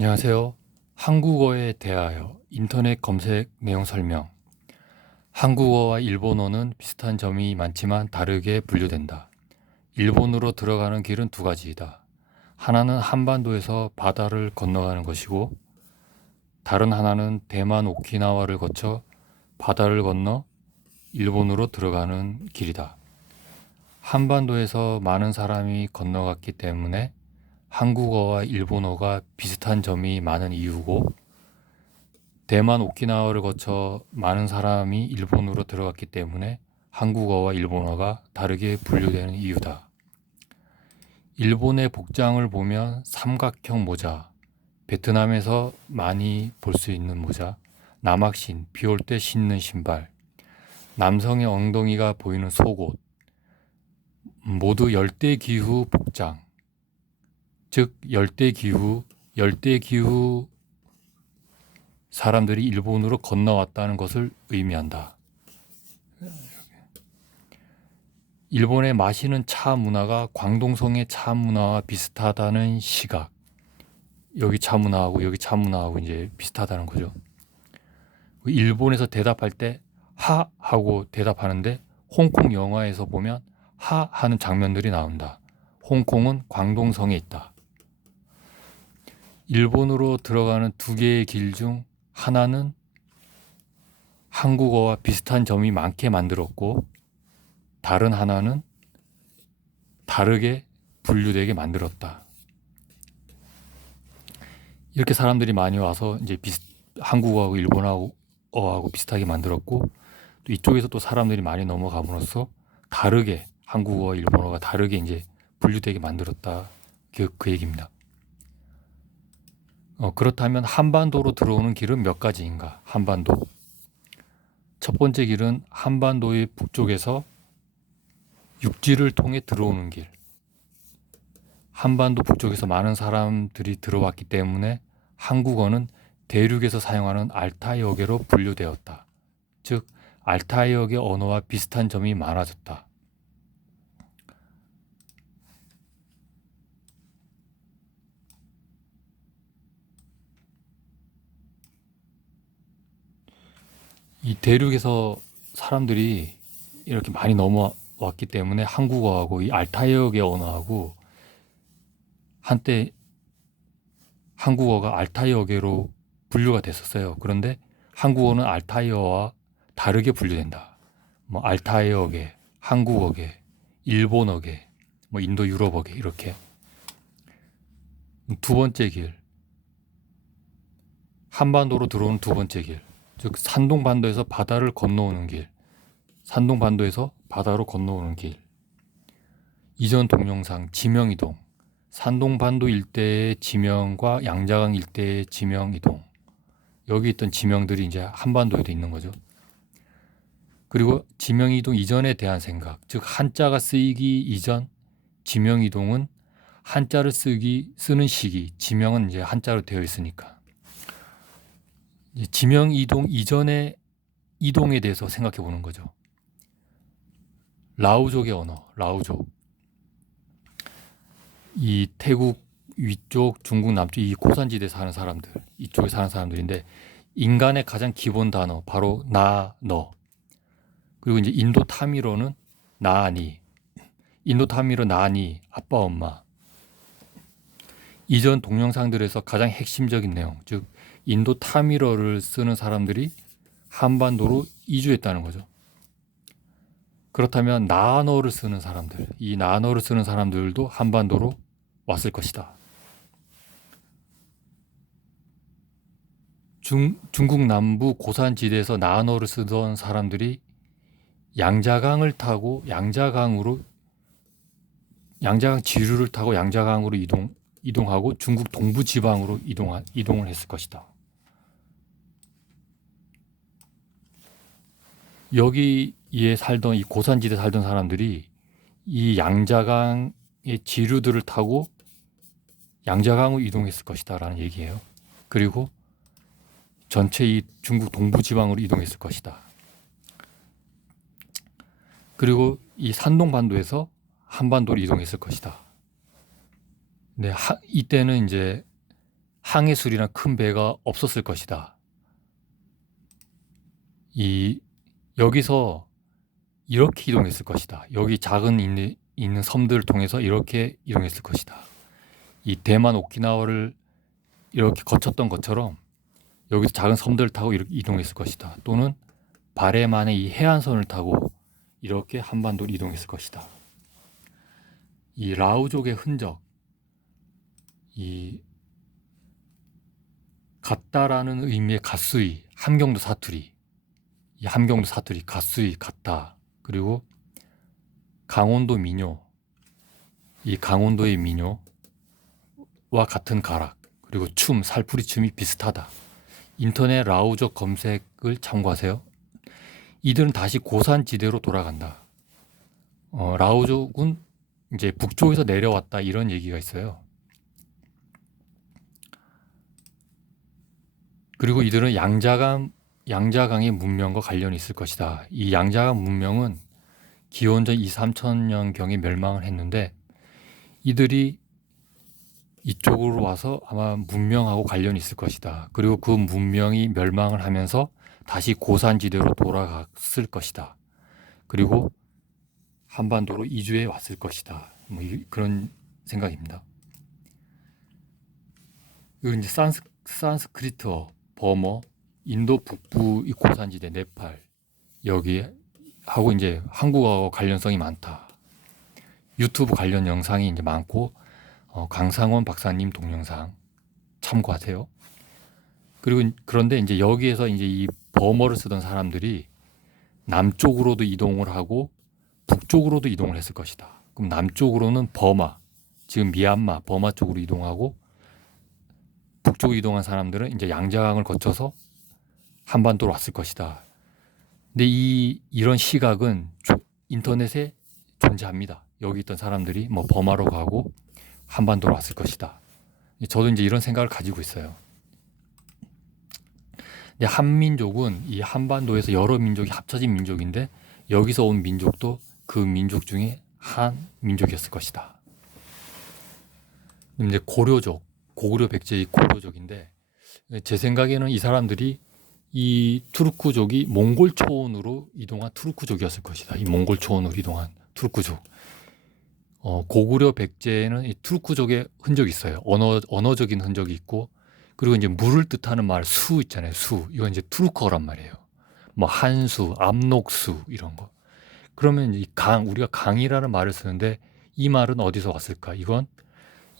안녕하세요. 한국어에 대하여 인터넷 검색 내용 설명. 한국어와 일본어는 비슷한 점이 많지만 다르게 분류된다. 일본으로 들어가는 길은 두 가지이다. 하나는 한반도에서 바다를 건너가는 것이고, 다른 하나는 대만 오키나와를 거쳐 바다를 건너 일본으로 들어가는 길이다. 한반도에서 많은 사람이 건너갔기 때문에 한국어와 일본어가 비슷한 점이 많은 이유고, 대만 오키나와를 거쳐 많은 사람이 일본으로 들어갔기 때문에 한국어와 일본어가 다르게 분류되는 이유다. 일본의 복장을 보면 삼각형 모자, 베트남에서 많이 볼 수 있는 모자, 남학신, 비 올 때 신는 신발, 남성의 엉덩이가 보이는 속옷, 모두 열대기후 복장, 즉 열대기후 사람들이 일본으로 건너왔다는 것을 의미한다. 일본의 마시는 차 문화가 광동성의 차 문화와 비슷하다는 시각. 여기 차 문화하고 여기 차 문화하고 이제 비슷하다는 거죠. 일본에서 대답할 때 하 하고 대답하는데 홍콩 영화에서 보면 하 하는 장면들이 나온다. 홍콩은 광동성에 있다. 일본으로 들어가는 두 개의 길 중 하나는 한국어와 비슷한 점이 많게 만들었고, 다른 하나는 다르게 분류되게 만들었다. 이렇게 사람들이 많이 와서 이제 한국어하고 일본어하고 비슷하게 만들었고, 또 이쪽에서 또 사람들이 많이 넘어감으로써 다르게 한국어와 일본어가 다르게 이제 분류되게 만들었다. 그 얘기입니다. 그렇다면 한반도로 들어오는 길은 몇 가지인가? 한반도. 첫 번째 길은 한반도의 북쪽에서 육지를 통해 들어오는 길. 한반도 북쪽에서 많은 사람들이 들어왔기 때문에 한국어는 대륙에서 사용하는 알타이어계로 분류되었다. 즉, 알타이어계 언어와 비슷한 점이 많아졌다. 이 대륙에서 사람들이 이렇게 많이 넘어왔기 때문에 한국어하고 이 알타이어계 언어하고 한때 한국어가 알타이어계로 분류가 됐었어요. 그런데 한국어는 알타이어와 다르게 분류된다. 뭐 알타이어계, 한국어계, 일본어계, 뭐 인도 유럽어계 이렇게. 두 번째 길, 한반도로 들어오는 두 번째 길, 즉 산동반도에서 바다를 건너오는 길, 산동반도에서 바다로 건너오는 길. 이전 동영상 지명이동, 산동반도 일대의 지명과 양자강 일대의 지명이동. 여기 있던 지명들이 이제 한반도에도 있는 거죠. 그리고 지명이동 이전에 대한 생각, 즉 한자가 쓰이기 이전 지명이동은 한자를 쓰는 시기, 지명은 이제 한자로 되어 있으니까. 지명이동 이전의 이동에 대해서 생각해 보는 거죠. 라오족의 언어, 라오족. 이 태국 위쪽, 중국 남쪽 이 고산지대에 사는 사람들, 이쪽에 사는 사람들인데 인간의 가장 기본 단어 바로 나, 너. 그리고 이제 인도 타미로는 나니. 인도 타미로 나니, 아빠, 엄마. 이전 동영상들에서 가장 핵심적인 내용, 즉 인도 타미러를 쓰는 사람들이 한반도로 이주했다는 거죠. 그렇다면 나아너를 쓰는 사람들, 이 나아너를 쓰는 사람들도 한반도로 왔을 것이다. 중국 남부 고산지대에서 나아너를 쓰던 사람들이 양자강을 타고 양자강 지류를 타고 양자강으로 이동하고 중국 동부 지방으로 이동을 했을 것이다. 여기에 살던 이 고산지대 살던 사람들이 이 양자강의 지류들을 타고 양자강으로 이동했을 것이다라는 얘기예요. 그리고 전체 이 중국 동부 지방으로 이동했을 것이다. 그리고 이 산동반도에서 한반도로 이동했을 것이다. 네, 이때는 이제 항해술이나 큰 배가 없었을 것이다. 여기서 이렇게 이동했을 것이다. 여기 작은 있는 섬들을 통해서 이렇게 이동했을 것이다. 이 대만 오키나와를 이렇게 거쳤던 것처럼 여기서 작은 섬들을 타고 이렇게 이동했을 것이다. 또는 바레만의 이 해안선을 타고 이렇게 한반도를 이동했을 것이다. 이 라오족의 흔적, 이 같다라는 의미의 갓수이, 함경도 사투리, 이 함경도 사투리, 갓수이, 같다. 그리고 강원도 민요, 이 강원도의 민요와 같은 가락, 그리고 춤, 살풀이 춤이 비슷하다. 인터넷 라오족 검색을 참고하세요. 이들은 다시 고산지대로 돌아간다. 라오족은 이제 북쪽에서 내려왔다 이런 얘기가 있어요. 그리고 이들은 양자강의 문명과 관련이 있을 것이다. 이 양자강 문명은 기원전 2,3,000년경에 멸망을 했는데 이들이 이쪽으로 와서 아마 문명하고 관련이 있을 것이다. 그리고 그 문명이 멸망을 하면서 다시 고산지대로 돌아갔을 것이다. 그리고 한반도로 이주해 왔을 것이다. 뭐 그런 생각입니다. 그리고 이제 산스크리트어, 버머, 인도 북부 이 고산지대 네팔 여기 하고 이제 한국어와 관련성이 많다. 유튜브 관련 영상이 이제 많고 강상원 박사님 동영상 참고하세요. 그리고 그런데 이제 여기에서 이제 이 버머를 쓰던 사람들이 남쪽으로도 이동을 하고 북쪽으로도 이동을 했을 것이다. 그럼 남쪽으로는 버마, 지금 미얀마, 버마 쪽으로 이동하고 북쪽으로 이동한 사람들은 이제 양자강을 거쳐서 한반도로 왔을 것이다. 근데 이런 시각은 인터넷에 존재합니다. 여기 있던 사람들이 뭐 버마로 가고 한반도로 왔을 것이다. 저도 이제 이런 생각을 가지고 있어요. 근데 한민족은 이 한반도에서 여러 민족이 합쳐진 민족인데 여기서 온 민족도 그 민족 중에 한 민족이었을 것이다. 이제 고려족, 고구려 백제의 고려족인데 제 생각에는 이 사람들이 이 투르크족이 몽골 초원으로 이동한 투르크족이었을 것이다. 이 몽골 초원으로 이동한 투르크족. 고구려 백제에는 이 투르크족의 흔적이 있어요. 언어적인 흔적이 있고, 그리고 이제 물을 뜻하는 말 수 있잖아요. 수. 이건 이제 투르크어란 말이에요. 뭐 한수, 압록수 이런 거. 그러면 이 우리가 강이라는 말을 쓰는데 이 말은 어디서 왔을까? 이건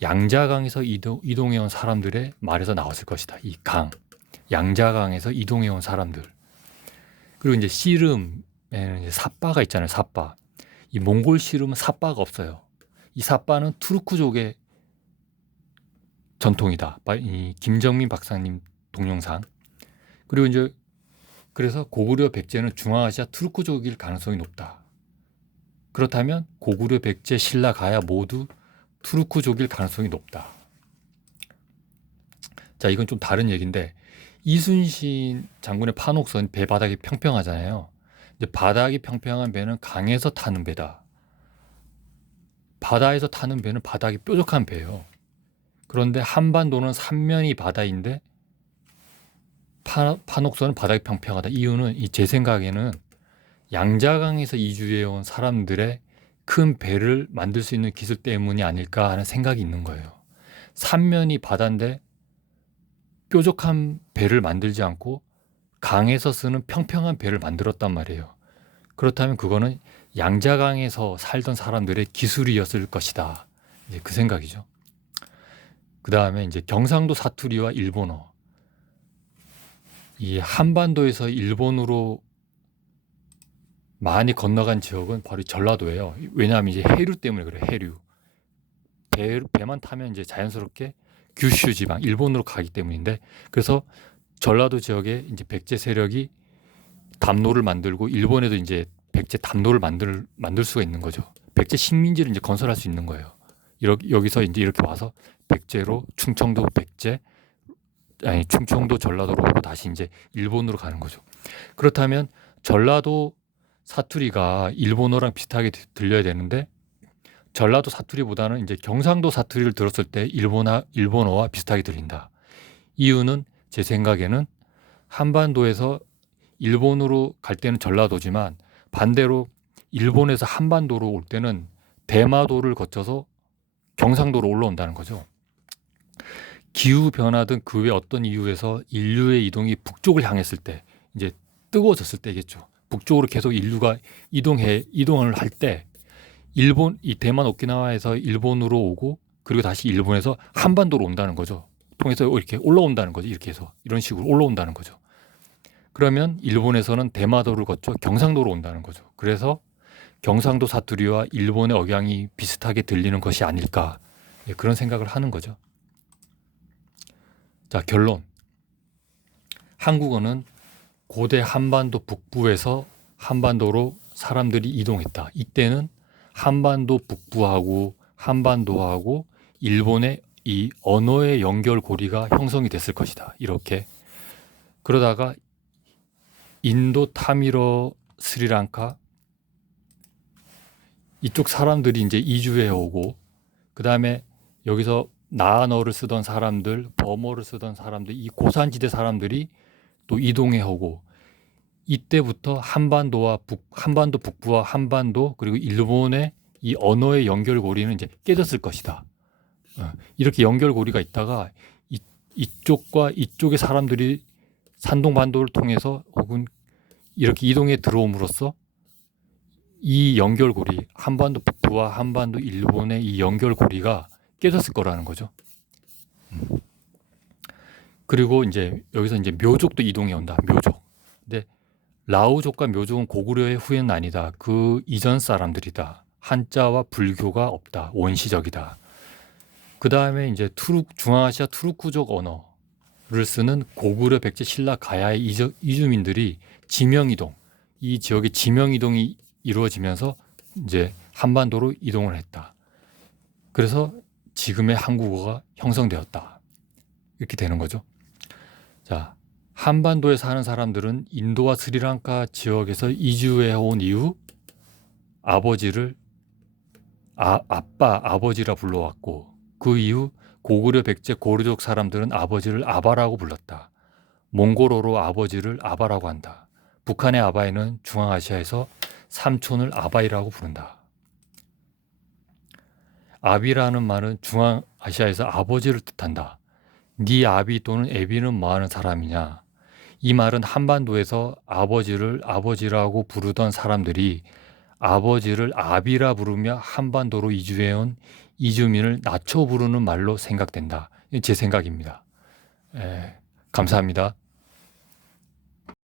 양자강에서 이동해온 사람들의 말에서 나왔을 것이다. 이 강. 양자강에서 이동해온 사람들. 그리고 이제 씨름에는 이제 삿바가 있잖아요. 삿바. 이 몽골 씨름은 삿바가 없어요. 이 삿바는 투르크족의 전통이다. 이 김정민 박사님 동영상. 그리고 이제 그래서 고구려 백제는 중앙아시아 투르크족일 가능성이 높다. 그렇다면 고구려 백제 신라 가야 모두 투르크족일 가능성이 높다. 자, 이건 좀 다른 얘기인데 이순신 장군의 판옥선 배 바닥이 평평하잖아요. 이제 바닥이 평평한 배는 강에서 타는 배다. 바다에서 타는 배는 바닥이 뾰족한 배예요. 그런데 한반도는 삼면이 바다인데 판옥선은 바닥이 평평하다. 이유는 제 생각에는 양자강에서 이주해온 사람들의 큰 배를 만들 수 있는 기술 때문이 아닐까 하는 생각이 있는 거예요. 삼면이 바다인데 뾰족한 배를 만들지 않고 강에서 쓰는 평평한 배를 만들었단 말이에요. 그렇다면 그거는 양자강에서 살던 사람들의 기술이었을 것이다. 이제 그 생각이죠. 그 다음에 이제 경상도 사투리와 일본어. 이 한반도에서 일본으로 많이 건너간 지역은 바로 전라도예요. 왜냐하면 이제 해류 때문에 그래요. 해류. 배만 타면 이제 자연스럽게 규슈 지방, 일본으로 가기 때문인데, 그래서 전라도 지역에 이제 백제 세력이 담로를 만들고 일본에도 이제 백제 담로를 만들 수가 있는 거죠. 백제 식민지를 이제 건설할 수 있는 거예요. 여기서 이제 이렇게 와서 백제로 충청도 전라도로 오고 다시 이제 일본으로 가는 거죠. 그렇다면 전라도 사투리가 일본어랑 비슷하게 들려야 되는데 전라도 사투리보다는 이제 경상도 사투리를 들었을 때 일본어와 비슷하게 들린다. 이유는 제 생각에는 한반도에서 일본으로 갈 때는 전라도지만 반대로 일본에서 한반도로 올 때는 대마도를 거쳐서 경상도로 올라온다는 거죠. 기후 변화든 그 외 어떤 이유에서 인류의 이동이 북쪽을 향했을 때, 이제 뜨거워졌을 때겠죠. 북쪽으로 계속 인류가 이동을 할 때 이 대만 오키나와에서 일본으로 오고 그리고 다시 일본에서 한반도로 온다는 거죠. 통해서 이렇게 올라온다는 거죠. 이렇게 해서 이런 식으로 올라온다는 거죠. 그러면 일본에서는 대마도를 거쳐 경상도로 온다는 거죠. 그래서 경상도 사투리와 일본의 억양이 비슷하게 들리는 것이 아닐까, 그런 생각을 하는 거죠. 자, 결론. 한국어는 고대 한반도 북부에서 한반도로 사람들이 이동했다. 이때는 한반도 북부하고 한반도하고 일본의 이 언어의 연결고리가 형성이 됐을 것이다. 이렇게. 그러다가 인도, 타미르, 스리랑카 이쪽 사람들이 이제 이주해 오고, 그 다음에 여기서 나아너를 쓰던 사람들, 버머를 쓰던 사람들, 이 고산지대 사람들이 또 이동해 오고, 이때부터 한반도 북부와 한반도 그리고 일본의 이 언어의 연결고리는 이제 깨졌을 것이다. 이렇게 연결고리가 있다가 이쪽과 이쪽의 사람들이 산동반도를 통해서 혹은 이렇게 이동해 들어옴으로써 이 연결고리, 한반도 북부와 한반도 일본의 이 연결고리가 깨졌을 거라는 거죠. 그리고 이제 여기서 이제 묘족도 이동해 온다. 묘족. 근데 라오족과 묘족은 고구려의 후예는 아니다. 그 이전 사람들이다. 한자와 불교가 없다. 원시적이다. 그 다음에 이제 중앙아시아 투르크족 언어를 쓰는 고구려, 백제, 신라, 가야의 이주민들이 지명이동, 이 지역의 지명이동이 이루어지면서 이제 한반도로 이동을 했다. 그래서 지금의 한국어가 형성되었다. 이렇게 되는 거죠. 자, 한반도에 사는 사람들은 인도와 스리랑카 지역에서 이주해 온 이후 아버지를 아버지라 불러왔고, 그 이후 고구려, 백제, 고려족 사람들은 아버지를 아바라고 불렀다. 몽골어로 아버지를 아바라고 한다. 북한의 아바이는 중앙아시아에서 삼촌을 아바이라고 부른다. 아비라는 말은 중앙아시아에서 아버지를 뜻한다. 네 아비 또는 애비는 뭐하는 사람이냐. 이 말은 한반도에서 아버지를 아버지라고 부르던 사람들이 아버지를 아비라 부르며 한반도로 이주해온 이주민을 낮춰 부르는 말로 생각된다. 제 생각입니다. 감사합니다.